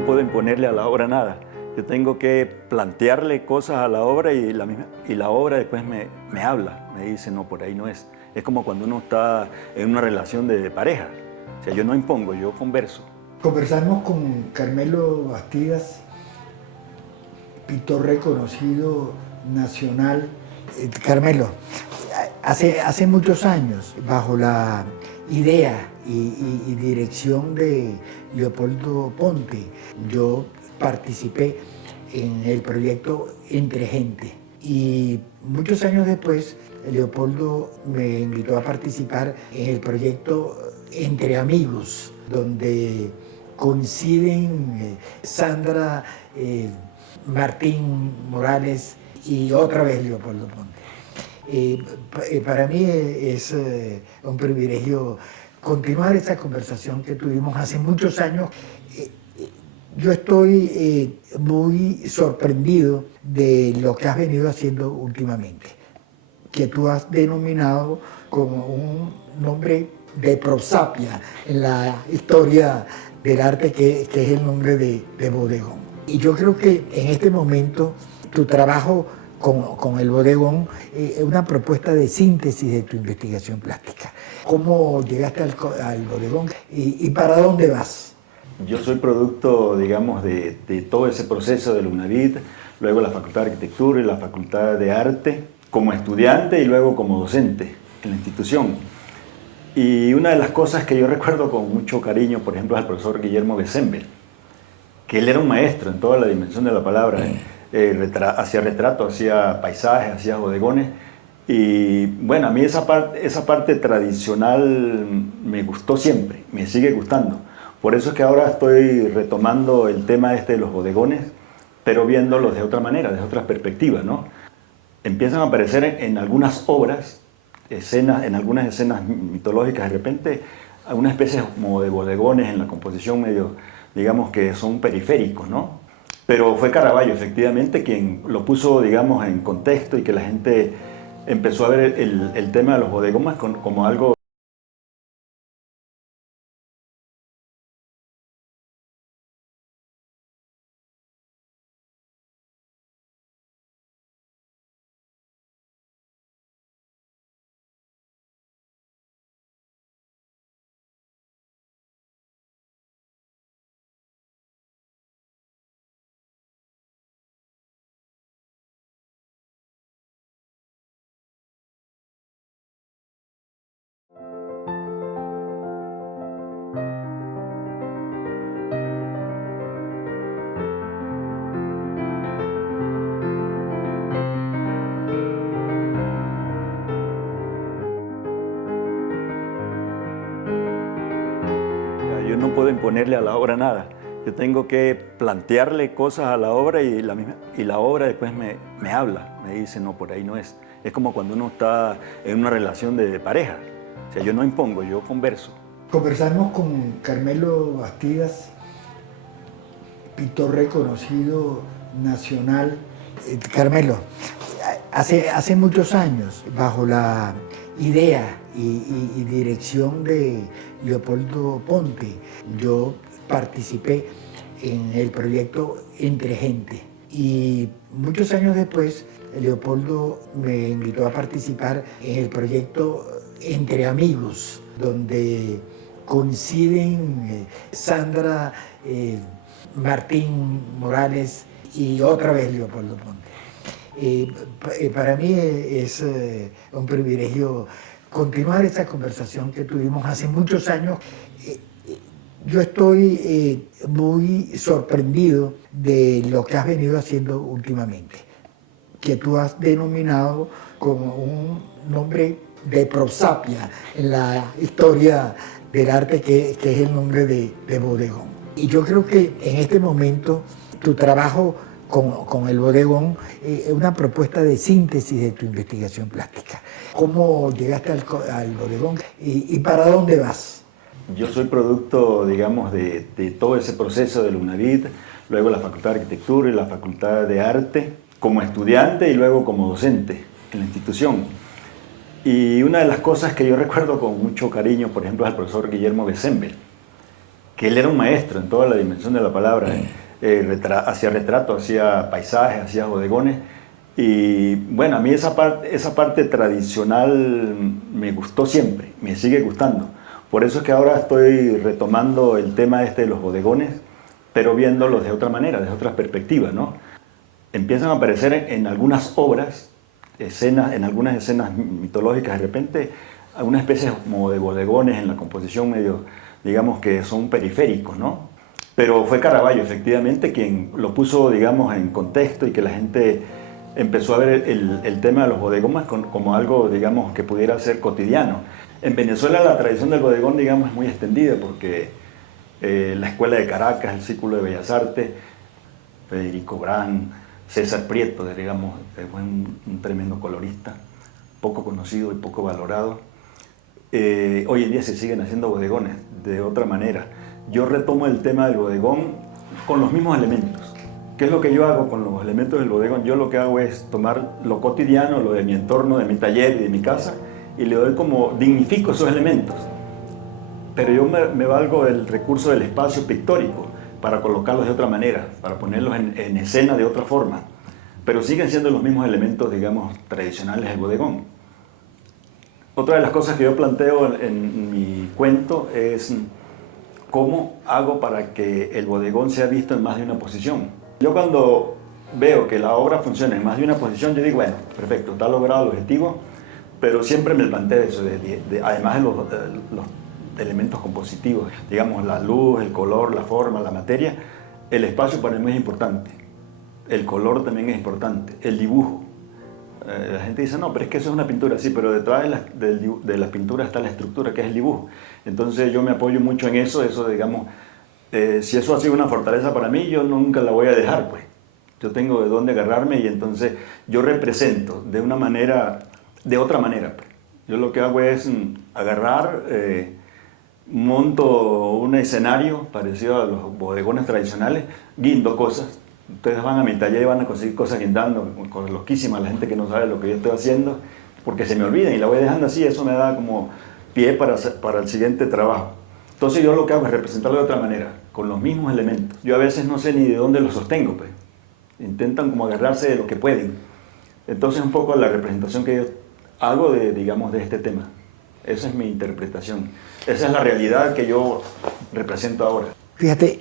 no puedo imponerle a la obra nada. Yo tengo que plantearle cosas a la obra y la obra después me habla, me dice, no, por ahí no es. Es como cuando uno está en una relación de pareja. O sea, yo no impongo, yo converso. Conversamos con Carmelo Bastidas, pintor reconocido nacional. Carmelo, hace muchos años, bajo la idea y dirección de Leopoldo Ponte, yo participé en el proyecto Entre Gente. Y muchos años después, Leopoldo me invitó a participar en el proyecto Entre Amigos, donde coinciden Sandra, Martín Morales y otra vez Leopoldo Ponte. Para mí es un privilegio continuar esta conversación que tuvimos hace muchos años. Yo estoy muy sorprendido de lo que has venido haciendo últimamente, que tú has denominado como un nombre de prosapia en la historia del arte, que es el nombre de bodegón. Y yo creo que en este momento tu trabajo con el bodegón es una propuesta de síntesis de tu investigación plástica. ¿Cómo llegaste al bodegón y para dónde vas? Yo soy producto, digamos, de todo ese proceso del UNAVID, luego la Facultad de Arquitectura y la Facultad de Arte, como estudiante y luego como docente en la institución. Y una de las cosas que yo recuerdo con mucho cariño, por ejemplo, es al profesor Guillermo Besenbel, que él era un maestro en toda la dimensión de la palabra. Hacía retratos, hacía paisajes, hacía bodegones. Y bueno, a mí esa parte tradicional me gustó siempre, me sigue gustando. Por eso es que ahora estoy retomando el tema de los bodegones, pero viéndolos de otra manera, de otra perspectiva, ¿no? Empiezan a aparecer en algunas obras, en algunas escenas mitológicas, de repente, algunas especies como de bodegones en la composición medio, digamos que son periféricos, ¿no? Pero fue Caravaggio, efectivamente, quien lo puso, digamos, en contexto y que la gente empezó a ver el tema de los bodegones como algo. Yo no puedo imponerle a la obra nada. Yo tengo que plantearle cosas a la obra y la obra después me habla, me dice, no, por ahí no es. Es como cuando uno está en una relación de pareja. O sea, yo no impongo, yo converso. Conversamos con Carmelo Bastidas, pintor reconocido nacional. Carmelo, hace muchos años, bajo la idea y dirección de Leopoldo Ponte, yo participé en el proyecto Entre Gente. Y muchos años después, Leopoldo me invitó a participar en el proyecto Entre Amigos, donde coinciden Sandra, Martín Morales y otra vez Leopoldo Ponte. Para mí es un privilegio continuar esta conversación que tuvimos hace muchos años. Yo estoy muy sorprendido de lo que has venido haciendo últimamente, que tú has denominado como un nombre de prosapia en la historia del arte, que es el nombre de bodegón. Y yo creo que en este momento tu trabajo con el bodegón es una propuesta de síntesis de tu investigación plástica. ¿Cómo llegaste al bodegón y para dónde vas? Yo soy producto, digamos, de todo ese proceso del UNAVID, luego la Facultad de Arquitectura y la Facultad de Arte, como estudiante y luego como docente en la institución. Y una de las cosas que yo recuerdo con mucho cariño, por ejemplo, es al profesor Guillermo Besenbel, que él era un maestro en toda la dimensión de la palabra. Hacía retratos, hacía paisajes, hacía bodegones. Y bueno, a mí esa parte tradicional me gustó siempre, me sigue gustando. Por eso es que ahora estoy retomando el tema de los bodegones, pero viéndolos de otra manera, de otra perspectiva, ¿no? Empiezan a aparecer en algunas obras, en algunas escenas mitológicas, de repente, algunas especies como de bodegones en la composición medio, digamos que son periféricos, ¿no? Pero fue Caravaggio, efectivamente, quien lo puso, digamos, en contexto y que la gente empezó a ver el tema de los bodegones como algo, digamos, que pudiera ser cotidiano. En Venezuela la tradición del bodegón, digamos, es muy extendida porque la Escuela de Caracas, el Círculo de Bellas Artes, Federico Brán, César Prieto, digamos, fue un tremendo colorista, poco conocido y poco valorado. Hoy en día se siguen haciendo bodegones de otra manera. Yo retomo el tema del bodegón con los mismos elementos. ¿Qué es lo que yo hago con los elementos del bodegón? Yo lo que hago es tomar lo cotidiano, lo de mi entorno, de mi taller y de mi casa, y le doy como, dignifico esos elementos. Pero yo me valgo del recurso del espacio pictórico para colocarlos de otra manera, para ponerlos en escena de otra forma. Pero siguen siendo los mismos elementos, digamos, tradicionales del bodegón. Otra de las cosas que yo planteo en mi cuento es cómo hago para que el bodegón sea visto en más de una posición. Yo cuando veo que la obra funciona en más de una posición, yo digo, bueno, perfecto, está logrado el objetivo, pero siempre me planteo eso, además de los elementos compositivos, digamos, la luz, el color, la forma, la materia, el espacio para mí es importante, el color también es importante, el dibujo. La gente dice, no, pero es que eso es una pintura, sí, pero detrás de la pintura está la estructura, que es el dibujo. Entonces yo me apoyo mucho en eso, digamos, si eso ha sido una fortaleza para mí, yo nunca la voy a dejar, pues. Yo tengo de dónde agarrarme y entonces yo represento de otra manera, pues. Yo lo que hago es agarrar, monto un escenario parecido a los bodegones tradicionales, guindo cosas. Ustedes van a mi taller y van a conseguir cosas guindando, cosas loquísimas, la gente que no sabe lo que yo estoy haciendo, porque se me olvidan y la voy dejando así, eso me da como pie para el siguiente trabajo. Entonces yo lo que hago es representarlo de otra manera, con los mismos elementos. Yo a veces no sé ni de dónde los sostengo, pues. Intentan como agarrarse de lo que pueden. Entonces un poco la representación que yo hago digamos, de este tema. Esa es mi interpretación. Esa es la realidad que yo represento ahora. Fíjate,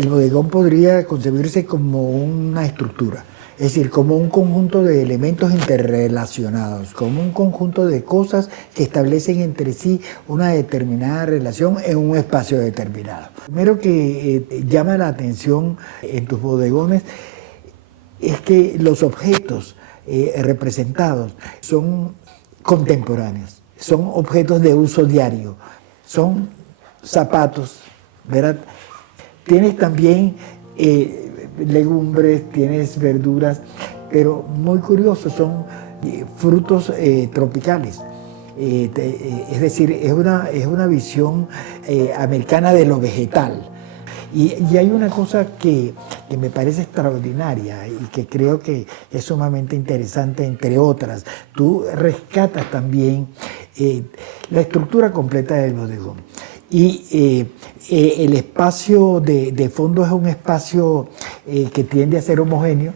el bodegón podría concebirse como una estructura, es decir, como un conjunto de elementos interrelacionados, como un conjunto de cosas que establecen entre sí una determinada relación en un espacio determinado. Primero que llama la atención en tus bodegones es que los objetos representados son contemporáneos, son objetos de uso diario, son zapatos, ¿verdad? Tienes también legumbres, tienes verduras, pero muy curioso, son frutos tropicales. Es decir, es una visión americana de lo vegetal. Y hay una cosa que me parece extraordinaria y que creo que es sumamente interesante, entre otras. Tú rescatas también la estructura completa del bodegón. Y el espacio de fondo es un espacio que tiende a ser homogéneo.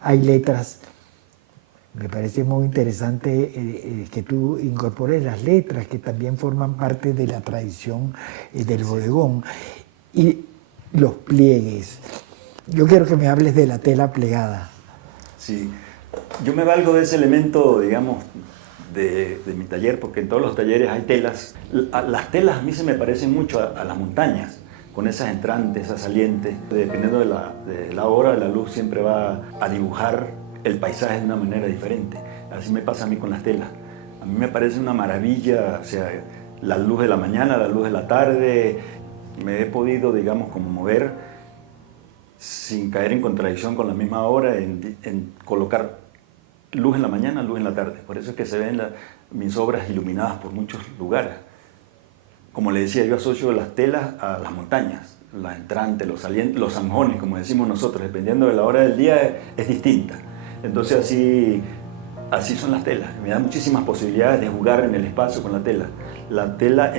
Hay letras. Me parece muy interesante que tú incorpores las letras, que también forman parte de la tradición del bodegón. Y los pliegues. Yo quiero que me hables de la tela plegada. Sí, yo me valgo de ese elemento, digamos, de mi taller, porque en todos los talleres hay telas. Las telas a mí se me parecen mucho a las montañas, con esas entrantes, esas salientes. Dependiendo de la hora, la luz siempre va a dibujar el paisaje de una manera diferente. Así me pasa a mí con las telas. A mí me parece una maravilla, o sea, la luz de la mañana, la luz de la tarde. Me he podido, digamos, como mover sin caer en contradicción con la misma hora, en colocar luz en la mañana, luz en la tarde. Por eso es que se ven mis obras iluminadas por muchos lugares. Como le decía, yo asocio las telas a las montañas, las entrantes, los salientes, los zanjones, como decimos nosotros, dependiendo de la hora del día es distinta. Entonces así son las telas. Me dan muchísimas posibilidades de jugar en el espacio con la tela. La tela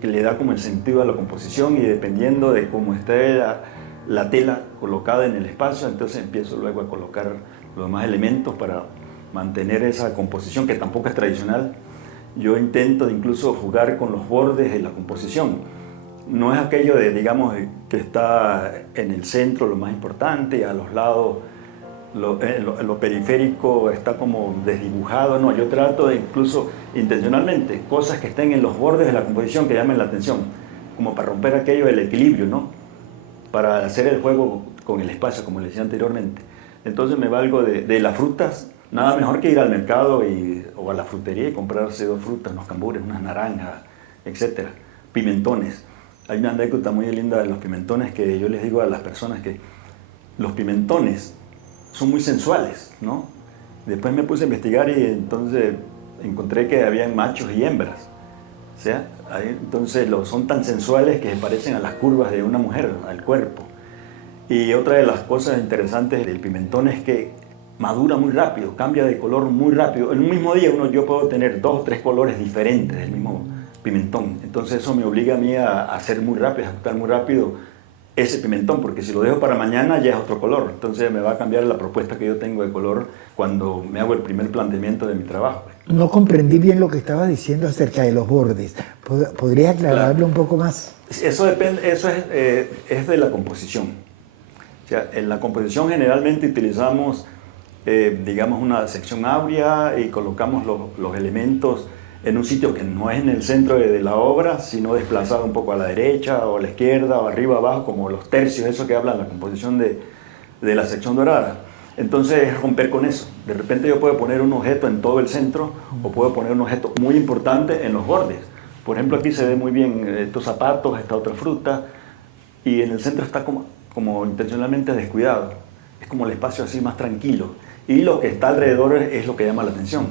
que le da como el sentido a la composición, y dependiendo de cómo esté la tela colocada en el espacio, entonces empiezo luego a colocar los demás elementos para mantener esa composición que tampoco es tradicional. Yo intento incluso jugar con los bordes de la composición. No es aquello de, digamos, que está en el centro lo más importante, a los lados lo periférico está como desdibujado. No, yo trato de incluso intencionalmente cosas que estén en los bordes de la composición que llamen la atención, como para romper aquello del equilibrio, ¿no? Para hacer el juego con el espacio, como les decía anteriormente. Entonces me valgo de las frutas. Nada mejor que ir al mercado o a la frutería y comprarse 2 frutas, unos cambures, unas naranjas, etc. Pimentones. Hay una anécdota muy linda de los pimentones que yo les digo a las personas que los pimentones son muy sensuales, ¿no? Después me puse a investigar y entonces encontré que habían machos y hembras. O sea, entonces son tan sensuales que se parecen a las curvas de una mujer, al cuerpo. Y otra de las cosas interesantes del pimentón es que madura muy rápido, cambia de color muy rápido. En un mismo día yo puedo tener 2 o 3 colores diferentes del mismo pimentón. Entonces eso me obliga a mí a hacer muy rápido, a ejecutar muy rápido ese pimentón, porque si lo dejo para mañana ya es otro color. Entonces me va a cambiar la propuesta que yo tengo de color cuando me hago el primer planteamiento de mi trabajo. No comprendí bien lo que estaba diciendo acerca de los bordes. ¿Podría aclararlo un poco más? Eso depende, es de la composición. O sea, en la composición generalmente utilizamos digamos una sección áurea y colocamos los elementos en un sitio que no es en el centro de la obra, sino desplazado un poco a la derecha o a la izquierda o arriba abajo, como los tercios, eso que habla la composición de la sección dorada. Entonces es romper con eso. De repente yo puedo poner un objeto en todo el centro o puedo poner un objeto muy importante en los bordes. Por ejemplo, aquí se ve muy bien estos zapatos, esta otra fruta, y en el centro está como intencionalmente descuidado. Es como el espacio así más tranquilo. Y lo que está alrededor es lo que llama la atención.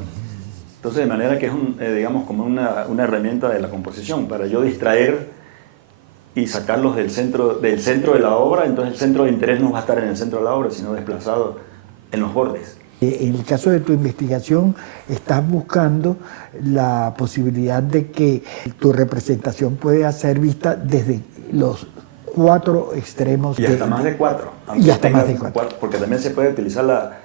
Entonces, de manera que es digamos como una herramienta de la composición para yo distraer y sacarlos del centro de la obra. Entonces el centro de interés no va a estar en el centro de la obra, sino desplazado en los bordes. En el caso de tu investigación, estás buscando la posibilidad de que tu representación pueda ser vista desde los 4 extremos. Y hasta más de 4. Y hasta más de 4. Porque también se puede utilizarla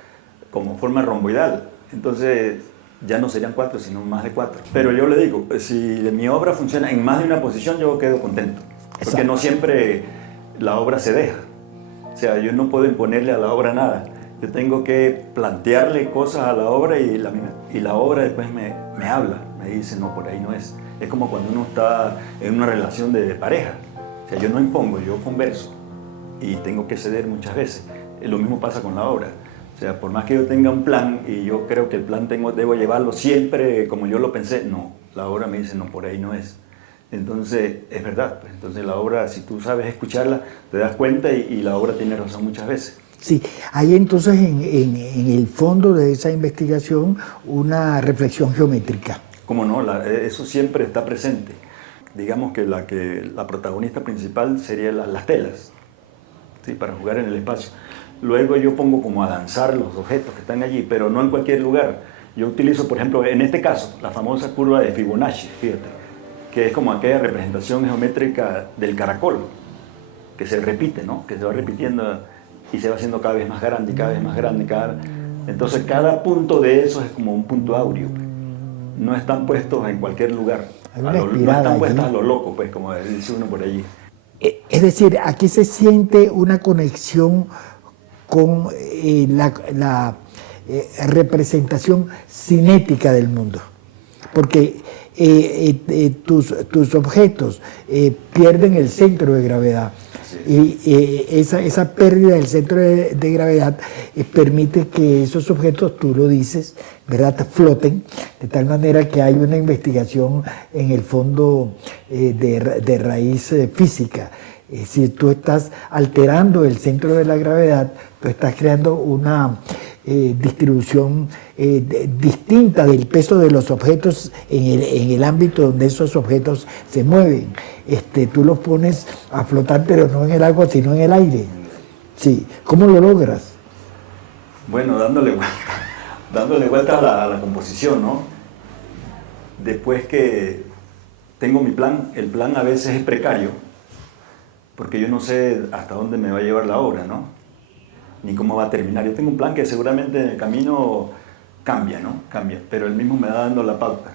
como forma romboidal. Entonces ya no serían 4, sino más de 4. Pero yo le digo, si mi obra funciona en más de una posición, yo quedo contento. Porque Exacto. no siempre la obra se deja. O sea, yo no puedo imponerle a la obra nada. Yo tengo que plantearle cosas a la obra y la obra después me habla, me dice, no, por ahí no es. Es como cuando uno está en una relación de pareja. O sea, yo no impongo, yo converso y tengo que ceder muchas veces. Lo mismo pasa con la obra. O sea, por más que yo tenga un plan y yo creo que el plan debo llevarlo siempre como yo lo pensé, no, la obra me dice, no, por ahí no es. Entonces, es verdad. Pues, entonces la obra, si tú sabes escucharla, te das cuenta y la obra tiene razón muchas veces. Sí, hay entonces en el fondo de esa investigación una reflexión geométrica. Cómo no, eso siempre está presente. Digamos que la protagonista principal sería las telas, ¿sí? Para jugar en el espacio. Luego yo pongo como a danzar los objetos que están allí, pero no en cualquier lugar. Yo utilizo, por ejemplo, en este caso, la famosa curva de Fibonacci, fíjate, que es como aquella representación geométrica del caracol, que se repite, ¿no? Que se va repitiendo y se va haciendo cada vez más grande, cada vez más grande, Entonces cada punto de eso es como un punto áureo. No están puestos en cualquier lugar. No están puestas a lo loco, pues, como dice uno por allí. Es decir, aquí se siente una conexión con la representación cinética del mundo. Porque tus objetos pierden el centro de gravedad. Y esa pérdida del centro de gravedad permite que esos objetos, tú lo dices, ¿verdad?, floten, de tal manera que hay una investigación en el fondo de raíz física. Si tú estás alterando el centro de la gravedad, tú estás creando una distribución distinta del peso de los objetos en el ámbito donde esos objetos se mueven. Tú los pones a flotar, pero no en el agua, sino en el aire. Sí. ¿Cómo lo logras? Bueno, dándole vuelta a la composición, ¿no? Después que tengo mi plan, el plan a veces es precario, porque yo no sé hasta dónde me va a llevar la obra, ¿no? Ni cómo va a terminar. Yo tengo un plan que seguramente en el camino cambia, ¿no? Cambia, pero él mismo me va dando la pauta.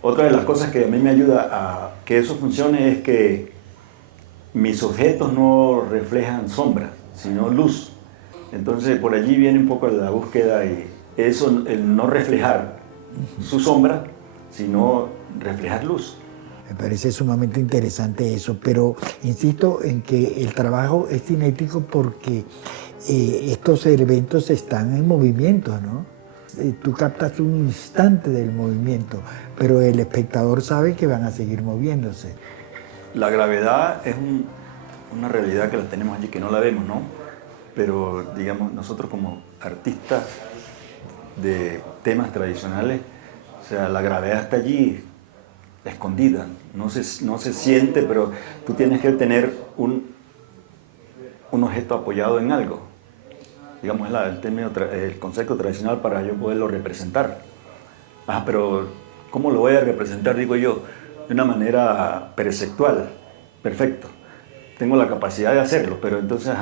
Otra de las cosas que a mí me ayuda a que eso funcione es que mis objetos no reflejan sombra, sino luz. Entonces por allí viene un poco la búsqueda y eso, el no reflejar su sombra, sino reflejar luz. Me parece sumamente interesante eso, pero insisto en que el trabajo es cinético porque estos elementos están en movimiento, ¿no? Tú captas un instante del movimiento, pero el espectador sabe que van a seguir moviéndose. La gravedad es una realidad que la tenemos allí, que no la vemos, ¿no? Pero, digamos, nosotros como artistas de temas tradicionales, o sea, la gravedad está allí, escondida, no se siente, pero tú tienes que tener un objeto apoyado en algo. Digamos, el concepto tradicional para yo poderlo representar. Pero ¿cómo lo voy a representar? Digo yo, de una manera perceptual, perfecto. Tengo la capacidad de hacerlo, pero entonces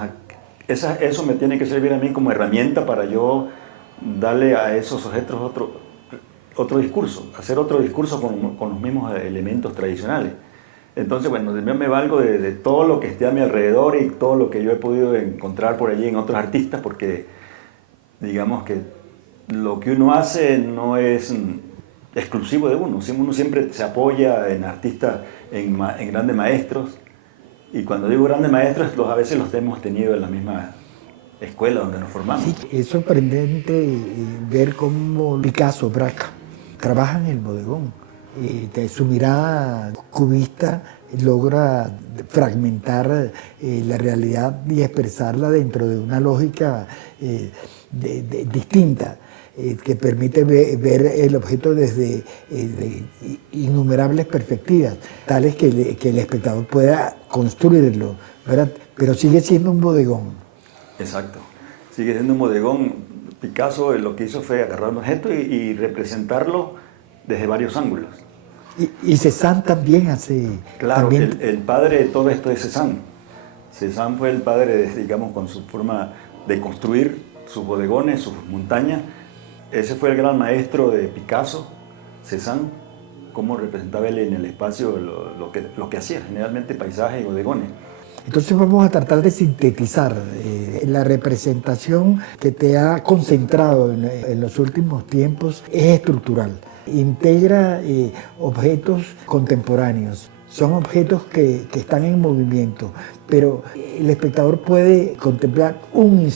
eso me tiene que servir a mí como herramienta para yo darle a esos objetos otro discurso, hacer otro discurso con los mismos elementos tradicionales. Entonces, bueno, yo me valgo de todo lo que esté a mi alrededor y todo lo que yo he podido encontrar por allí en otros artistas, porque digamos que lo que uno hace no es exclusivo de uno. Uno siempre se apoya en artistas, en grandes maestros, y cuando digo grandes maestros, a veces los hemos tenido en la misma escuela donde nos formamos. Sí, es sorprendente ver cómo Picasso, Braque, trabajan en el bodegón. Su mirada cubista logra fragmentar la realidad y expresarla dentro de una lógica distinta, que permite ver el objeto desde innumerables perspectivas, tales que el espectador pueda construirlo, ¿verdad? Pero sigue siendo un bodegón. Exacto, sigue siendo un bodegón. Picasso lo que hizo fue agarrar un objeto y representarlo desde varios ángulos. Y Cézanne también hace... Claro, también... el padre de todo esto es Cézanne. Cézanne fue el padre, digamos, con su forma de construir sus bodegones, sus montañas. Ese fue el gran maestro de Picasso, Cézanne, cómo representaba él en el espacio lo que hacía, generalmente paisajes y bodegones. Entonces vamos a tratar de sintetizar la representación que te ha concentrado en los últimos tiempos es estructural. Integra objetos contemporáneos. Son objetos que están en movimiento, pero el espectador puede contemplar un